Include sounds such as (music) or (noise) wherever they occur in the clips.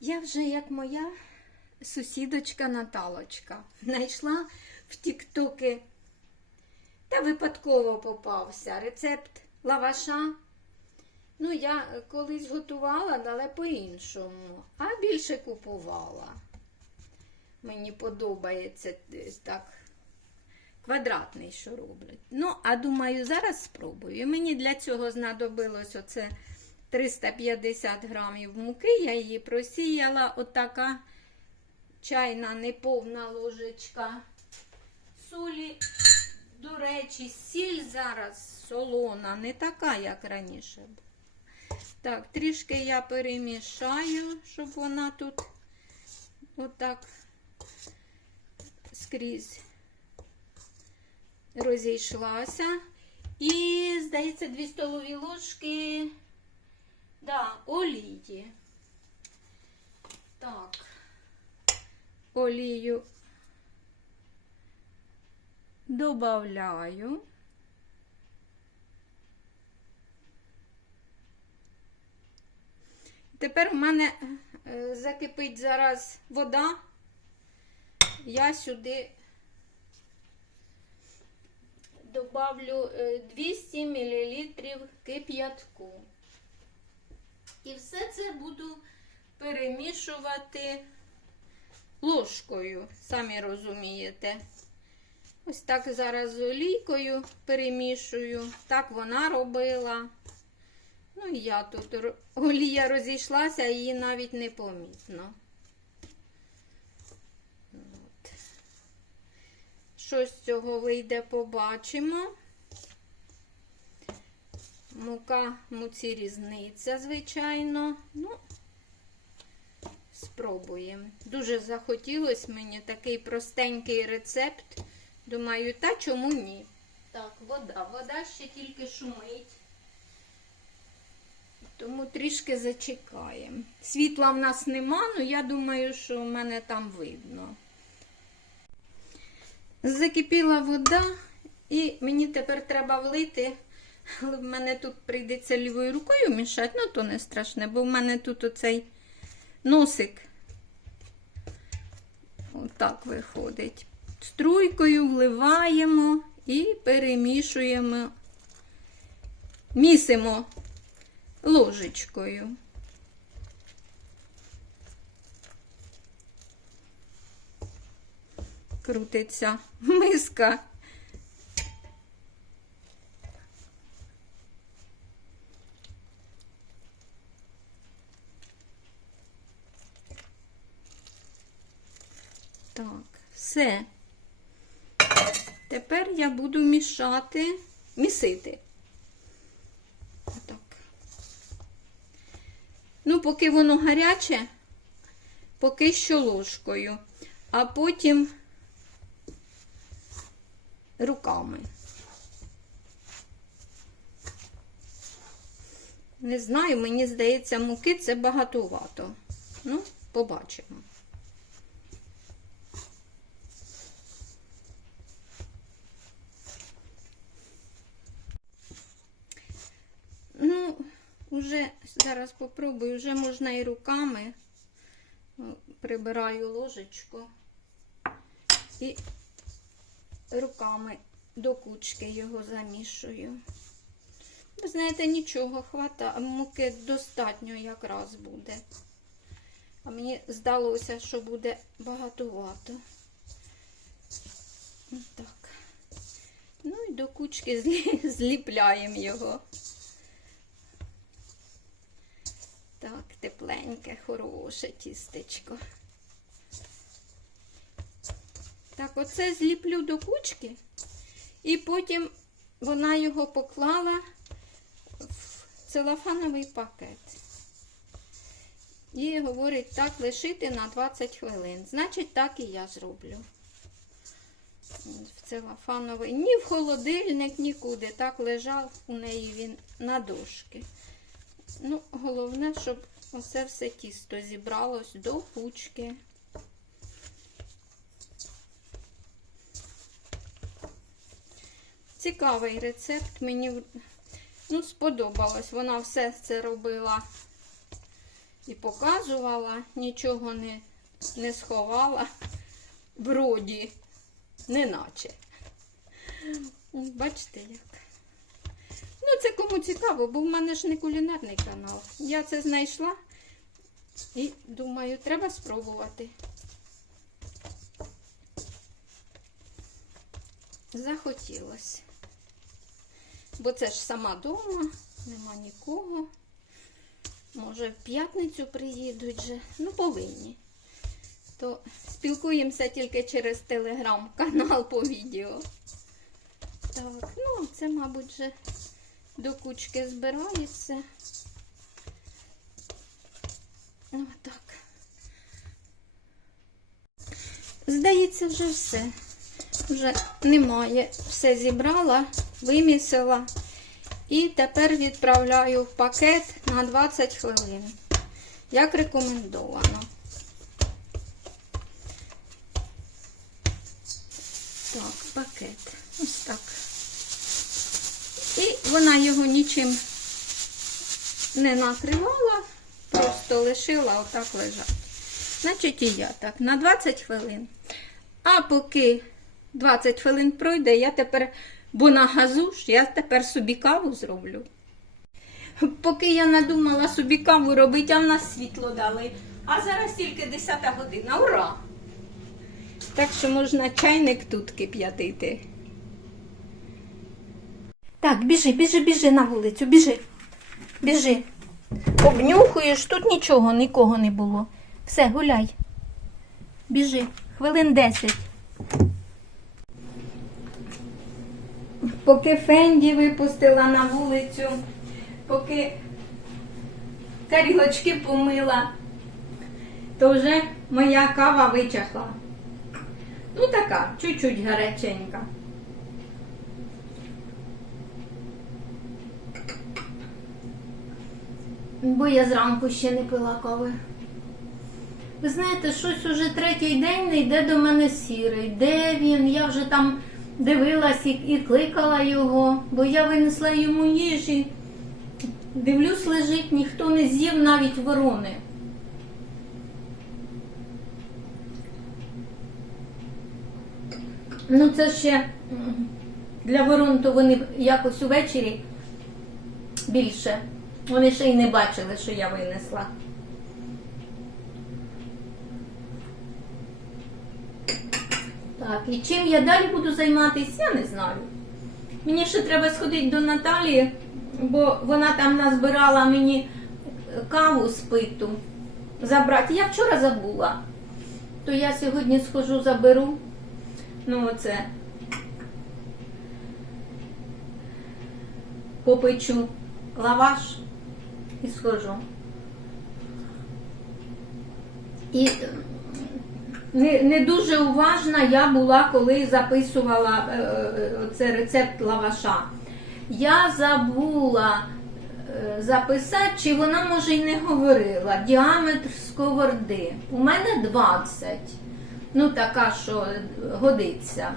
Я вже як моя сусідочка Наталочка. Знайшла в Тіктоки та випадково попався рецепт лаваша. Ну, я колись готувала, але по-іншому, а більше купувала. Мені подобається так квадратний, що роблять. Ну, а думаю, зараз спробую. Мені для цього знадобилось оце 350 грамів муки. Я її просіяла. Отака чайна неповна ложечка солі. До речі, сіль зараз солона, не така, як раніше. Так, трішки я перемішаю, щоб вона тут отак скрізь розійшлася. І, здається, 2 столові ложки да, олії. Так, олію добавляю. Тепер у мене е, закипить зараз вода. Я сюди добавлю е, 200 мл кип'ятку. І все це буду перемішувати ложкою, самі розумієте. Ось так зараз з олійкою перемішую. Так вона робила. Ну і я тут олія розійшлася, її навіть не помітно. От. Що з цього вийде, побачимо. Мука, муці різниця, звичайно. Ну, спробуємо. Дуже захотілось мені такий простенький рецепт. Думаю, та чому ні? Так, вода. Вода ще тільки шумить. Тому трішки зачекаємо. Світла в нас нема, але я думаю, що в мене там видно. Закипіла вода, і мені тепер треба влити. Але в мене тут прийдеться лівою рукою мішати, ну то не страшне, бо в мене тут оцей носик. Отак виходить. Струйкою вливаємо і перемішуємо, місимо ложечкою. Крутиться миска. Так, все. Тепер я буду мішати, місити. Отак. Ну, поки воно гаряче, поки що ложкою, а потім руками. Не знаю, мені здається, муки це багатовато. Ну, побачимо. Ну, вже зараз попробую, вже можна і руками. Прибираю ложечку і руками до кучки його замішую. Ви знаєте, нічого хвата, муки достатньо якраз буде. А мені здалося, що буде багатовато. Так. Ну і до кучки злі- зліпляємо його. Так, тепленьке, хороше тістечко. Так, оце зліплю до кучки, і потім вона його поклала в целофановий пакет. І говорить, так лишити на 20 хвилин. Значить, так і я зроблю. В целофановий. Ні в холодильник, нікуди. Так лежав у неї він на дошки. Ну, головне, щоб оце все тісто зібралось до кучки. Цікавий рецепт. Мені ну, сподобалось. Вона все це робила і показувала, нічого не, не сховала. Вроді, неначе. Бачите як. Ну, це кому цікаво, бо в мене ж не кулінарний канал. Я це знайшла і думаю, треба спробувати. Захотілося. Бо це ж сама дома, нема нікого. Може, в п'ятницю приїдуть же. Ну, повинні. То спілкуємося тільки через телеграм-канал по відео. Так, ну, це, мабуть, вже до кучки збирається. Отак. Здається, вже все. Вже немає. Все зібрала, вимісила. І тепер відправляю в пакет на 20 хвилин. Як рекомендовано. Так, пакет. Ось так. І вона його нічим не накривала, просто лишила отак лежати. Значить, і я так, на 20 хвилин. А поки 20 хвилин пройде, я тепер, бо на газу ж, я тепер собі каву зроблю. Поки я надумала собі каву робити, а в нас світло дали. А зараз тільки 10 година. Ура! Так що можна чайник тут кип'ятити. Так, біжи, біжи, біжи на вулицю, біжи. Біжи. Обнюхуєш, тут нічого, нікого не було. Все, гуляй. Біжи, хвилин 10. Поки Фенді випустила на вулицю, поки тарілочки помила, то вже моя кава вичахла. Ну така, чуть-чуть гаряченька. Бо я зранку ще не пила кави. Ви знаєте, щось уже третій день не йде до мене сірий. Де він? Я вже там дивилась і, і кликала його, бо я винесла йому їжі. Дивлюсь, лежить, ніхто не з'їв навіть ворони. Ну, це ще для ворон, то вони якось увечері більше. Вони ще й не бачили, що я винесла. Так, і чим я далі буду займатися, я не знаю. Мені ще треба сходити до Наталії, бо вона там назбирала мені каву з питу забрати. Я вчора забула. То я сьогодні схожу, заберу. Ну, оце. Попечу лаваш і схожу. І е, не, не дуже уважна я була, коли записувала е, е, це рецепт лаваша. Я забула записати, чи вона може й не говорила. Діаметр сковороди. У мене 20. Ну, така, що годиться.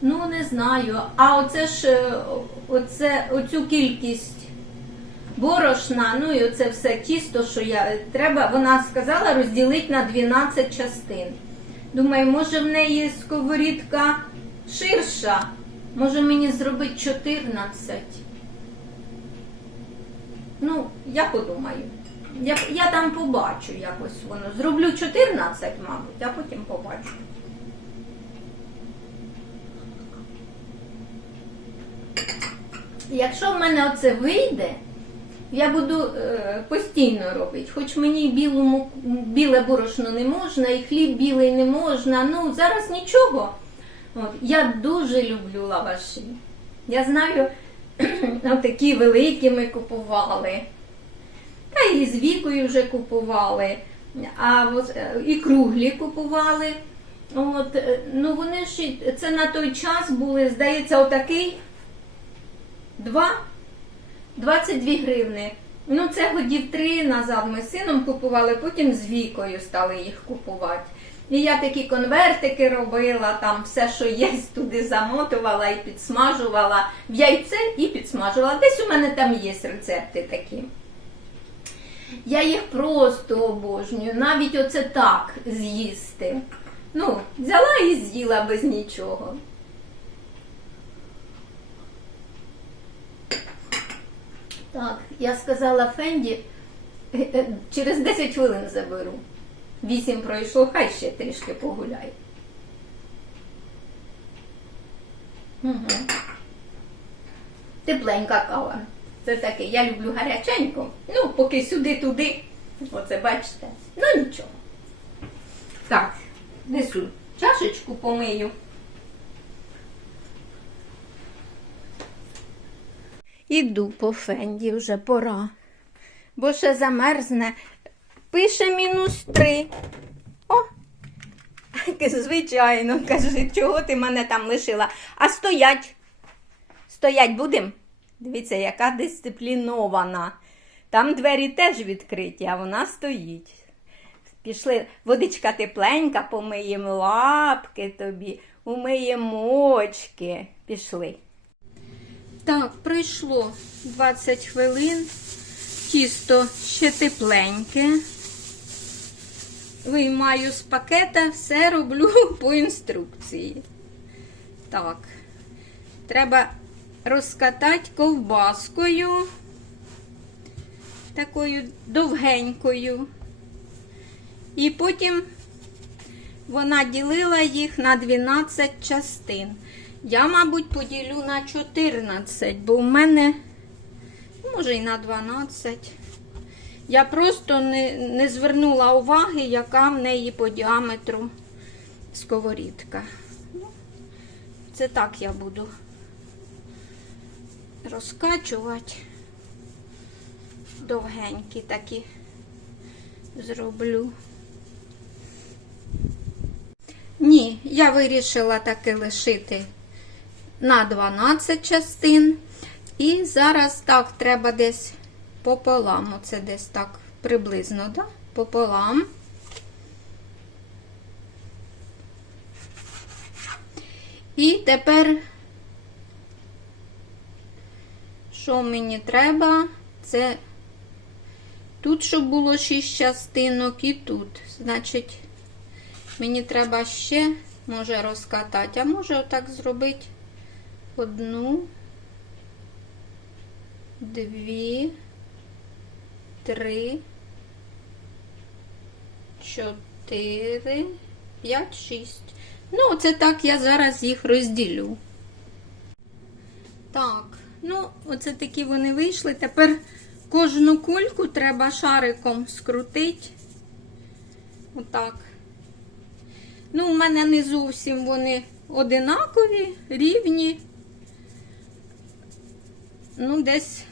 Ну, не знаю. А оце ж оце, оцю кількість борошна, ну і оце все тісто, що я треба, вона сказала розділити на 12 частин. Думаю, може в неї сковорідка ширша. Може мені зробити 14. Ну, я подумаю. Я, я там побачу якось воно. Зроблю 14, мабуть, а потім побачу. Якщо в мене оце вийде, я буду е, постійно робити. Хоч мені білому, біле борошно не можна, і хліб білий не можна. Ну, зараз нічого. От, я дуже люблю лаваші. Я знаю, (clears throat) такі великі ми купували. Та і з вікою вже купували, а е, і круглі купували. От, е, ну вони ж це на той час були, здається, отакий два 22 гривни. Ну, це годів три назад ми з сином купували, потім з вікою стали їх купувати. І я такі конвертики робила, там все, що є, туди замотувала і підсмажувала в яйце і підсмажувала. Десь у мене там є рецепти такі. Я їх просто обожнюю, навіть оце так з'їсти. Ну, взяла і з'їла без нічого. Так, я сказала Фенді, е, е, через 10 хвилин заберу. Вісім пройшло, хай ще трішки погуляй. Угу. Тепленька кава. Це таке, я люблю гаряченьку. Ну, поки сюди-туди. Оце бачите. Ну нічого. Так, несу чашечку помию. Іду по фенді вже пора. Бо ще замерзне. Пише мінус три. О! (laughs) Звичайно, каже, чого ти мене там лишила? А стоять. Стоять будем? Дивіться, яка дисциплінована. Там двері теж відкриті, а вона стоїть. Пішли, водичка тепленька, помиємо лапки тобі, умиємо очки. Пішли. Так, пройшло 20 хвилин. Тісто ще тепленьке. Виймаю з пакета, все роблю (laughs) по інструкції. Так, треба розкатати ковбаскою, такою довгенькою. І потім вона ділила їх на 12 частин. Я, мабуть, поділю на 14, бо в мене, може, і на 12. Я просто не, не звернула уваги, яка в неї по діаметру сковорідка. Ну, Це так я буду розкачувати. Довгенькі такі зроблю. Ні, я вирішила таки лишити на 12 частин. І зараз так треба десь пополам. Оце десь так приблизно, да? Пополам. І тепер, що мені треба, це тут, щоб було 6 частинок, і тут. Значить, мені треба ще, може, розкатати, а може отак зробити одну, дві, три, чотири, п'ять, шість. Ну, це так я зараз їх розділю. Так, ну, оце такі вони вийшли. Тепер кожну кульку треба шариком скрутити. Отак. Ну, у мене не зовсім вони одинакові, рівні. Ну, десь,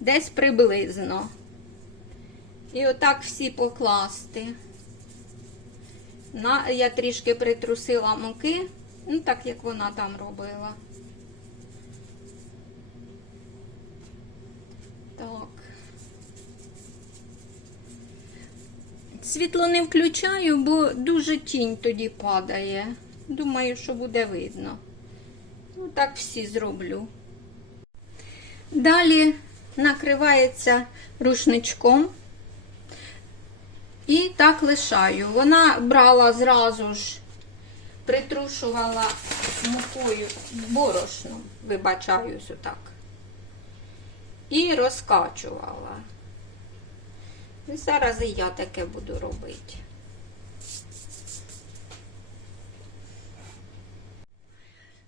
десь приблизно. І отак всі покласти. На, я трішки притрусила муки, ну так як вона там робила. Так. Світло не включаю, бо дуже тінь тоді падає. Думаю, що буде видно. Ну, так всі зроблю. Далі накривається рушничком. І так лишаю. Вона брала зразу ж, притрушувала мукою борошном, вибачаюсь отак. І розкачувала. І зараз і я таке буду робити.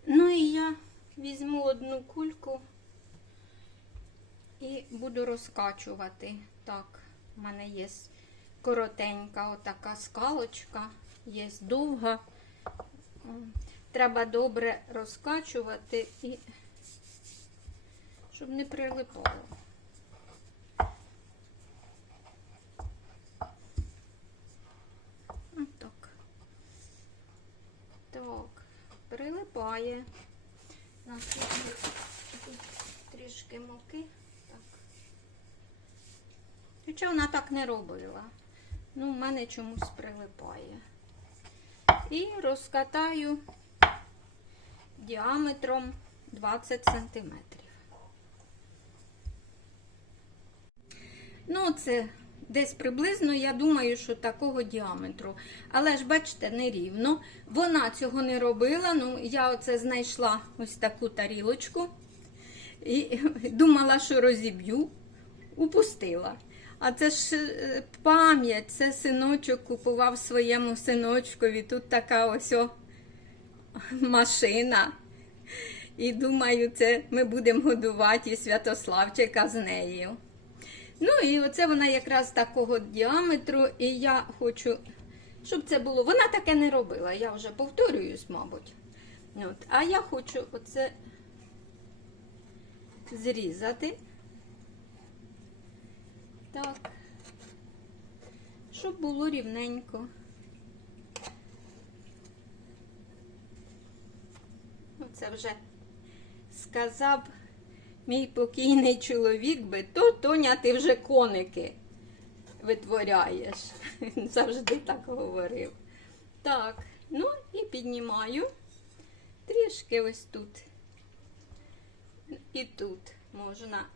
Ну і я візьму одну кульку буду розкачувати. Так, в мене є коротенька отака скалочка, є довга. Треба добре розкачувати і щоб не прилипало. Отак. Так, прилипає. Наступне тут трішки муки. Хоча вона так не робила. Ну, в мене чомусь прилипає. І розкатаю діаметром 20 сантиметрів. Ну, це десь приблизно, я думаю, що такого діаметру. Але ж, бачите, нерівно. Вона цього не робила. Ну, я оце знайшла ось таку тарілочку. І (laughs) думала, що розіб'ю, упустила. А це ж е, пам'ять, це синочок купував своєму синочкові. Тут така ось о машина. І думаю, це ми будемо годувати і Святославчика з нею. Ну і оце вона якраз такого діаметру, і я хочу, щоб це було. Вона таке не робила, я вже повторююсь, мабуть. От. А я хочу оце зрізати. Так. Щоб було рівненько. Оце вже сказав мій покійний чоловік би, то Тоня, ти вже коники витворяєш. Він завжди так говорив. Так, ну і піднімаю трішки ось тут. І тут можна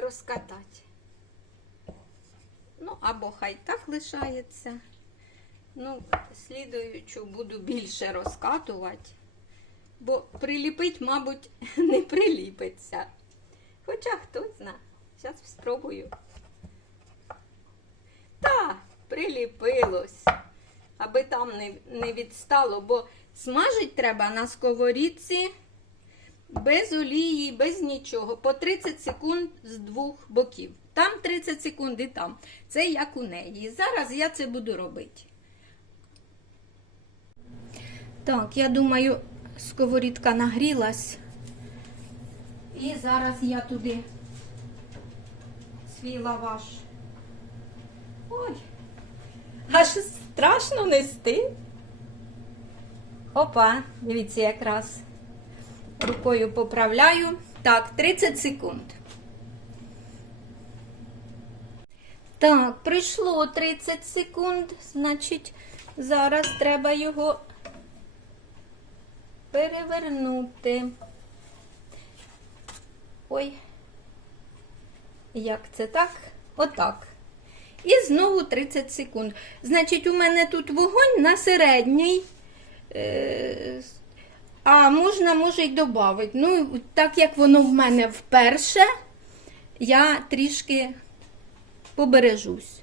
розкатати. Ну, або хай так лишається. Ну, слідуючу буду більше розкатувати, бо приліпить, мабуть, (laughs) не приліпиться. Хоча хто знає, зараз спробую. Та, приліпилось, аби там не, не відстало, бо смажить треба на сковорідці без олії, без нічого, по 30 секунд з двох боків. Там 30 секунд і там. Це як у неї. Зараз я це буду робити. Так, я думаю, сковорідка нагрілась. І зараз я туди свій лаваш. Ой, аж страшно нести. Опа, дивіться, якраз рукою поправляю. Так, 30 секунд. Так, пройшло 30 секунд, значить, зараз треба його перевернути. Ой, як це так? Отак. І знову 30 секунд. Значить, у мене тут вогонь на середній. Е, а можна, може, й додати. Ну, так як воно в мене вперше, я трішки побережусь.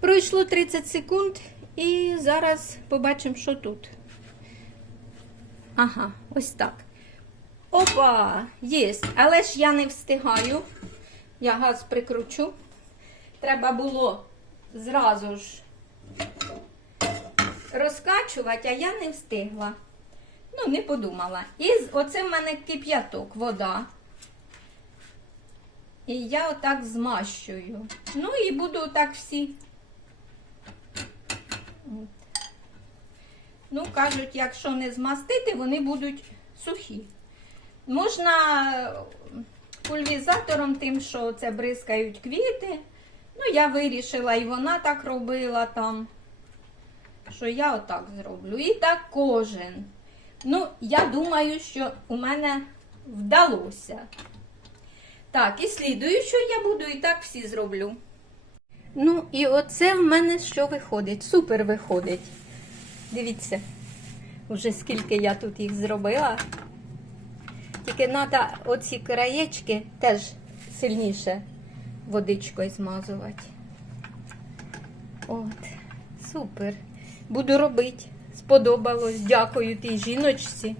Пройшло 30 секунд, і зараз побачимо, що тут. Ага, ось так. Опа, є. Але ж я не встигаю. Я газ прикручу. Треба було зразу ж розкачувати, а я не встигла. Ну, не подумала. І оце в мене кип'яток, вода. І я отак змащую. Ну і буду отак всі. Ну, кажуть, якщо не змастити, вони будуть сухі. Можна пульвізатором тим, що це бризкають квіти. Ну, я вирішила, і вона так робила там, що я отак зроблю. І так кожен. Ну, я думаю, що у мене вдалося. Так, і слідуючу я буду і так всі зроблю. Ну, і оце в мене що виходить. Супер виходить. Дивіться, вже скільки я тут їх зробила. Тільки треба оці краєчки теж сильніше водичкою змазувати. От, супер. Буду робити. Сподобалось. Дякую тій жіночці.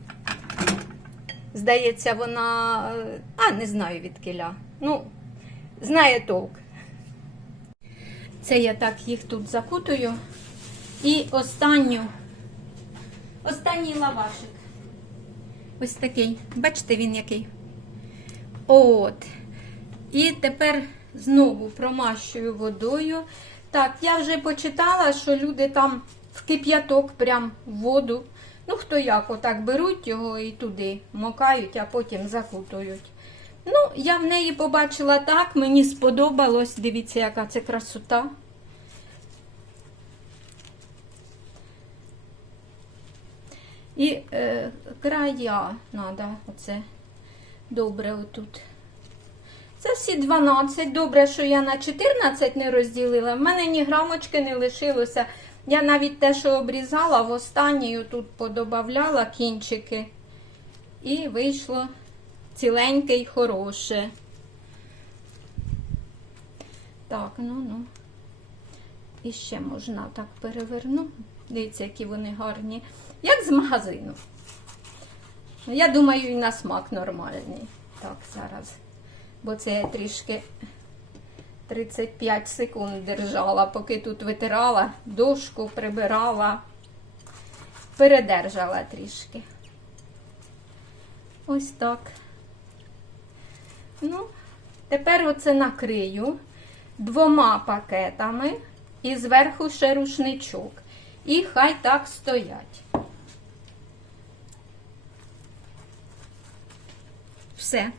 Здається, вона. е, А, не знаю від киля. Ну, знає толк. Це я так їх тут закутую. І останню, останній лавашик. Ось такий. Бачите, він який. От. І тепер знову промащую водою. Так, я вже почитала, що люди там в кип'яток прям в воду. Ну, хто як, отак беруть його і туди мокають, а потім закутують. Ну, я в неї побачила так, мені сподобалось. Дивіться, яка це красота. І е, края треба оце добре отут. Це всі 12. Добре, що я на 14 не розділила. В мене ні грамочки не лишилося. Я навіть те, що обрізала, в останню тут подобавляла кінчики. І вийшло ціленьке і хороше. Так, ну ну. І ще можна так переверну. Дивіться, які вони гарні. Як з магазину. Ну, Я думаю, і на смак нормальний. Так, зараз. Бо це я трішки 35 секунд держала, поки тут витирала, дошку прибирала, передержала трішки. Ось так. Ну, тепер оце накрию двома пакетами і зверху ще рушничок. І хай так стоять. Все.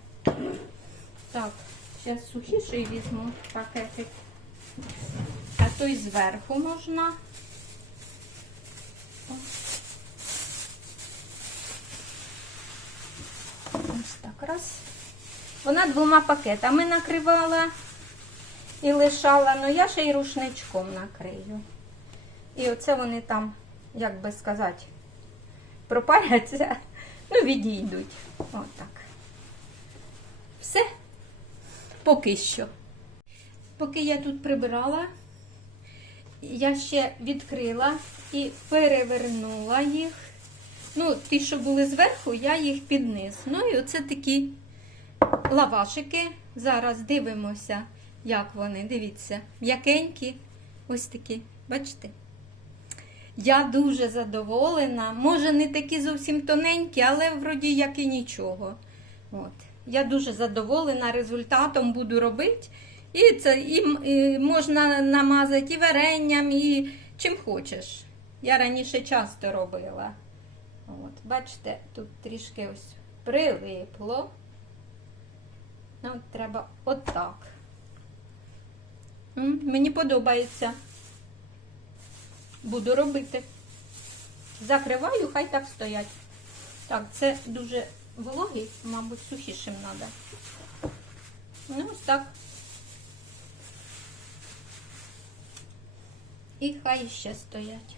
Так, зараз сухіший візьму пакетик. А той зверху можна. Ось так раз. Вона двома пакетами накривала і лишала, ну я ще й рушничком накрию. І оце вони там, як би сказати, пропаряться, ну, відійдуть. Отак. Все. Поки що. Поки я тут прибирала, я ще відкрила і перевернула їх. Ну, ті, що були зверху, я їх підниз. Ну і оце такі лавашики. Зараз дивимося, як вони. Дивіться, м'якенькі. Ось такі, бачите? Я дуже задоволена. Може, не такі зовсім тоненькі, але вроді як і нічого. От. Я дуже задоволена результатом буду робити. І це і, і можна намазати і варенням, і чим хочеш. Я раніше часто робила. От, бачите, тут трішки ось прилипло. От треба отак. М, Мені подобається. Буду робити. Закриваю, хай так стоять. Так, це дуже вологий, мабуть, сухішим треба. Ну, ось так. І хай ще стоять.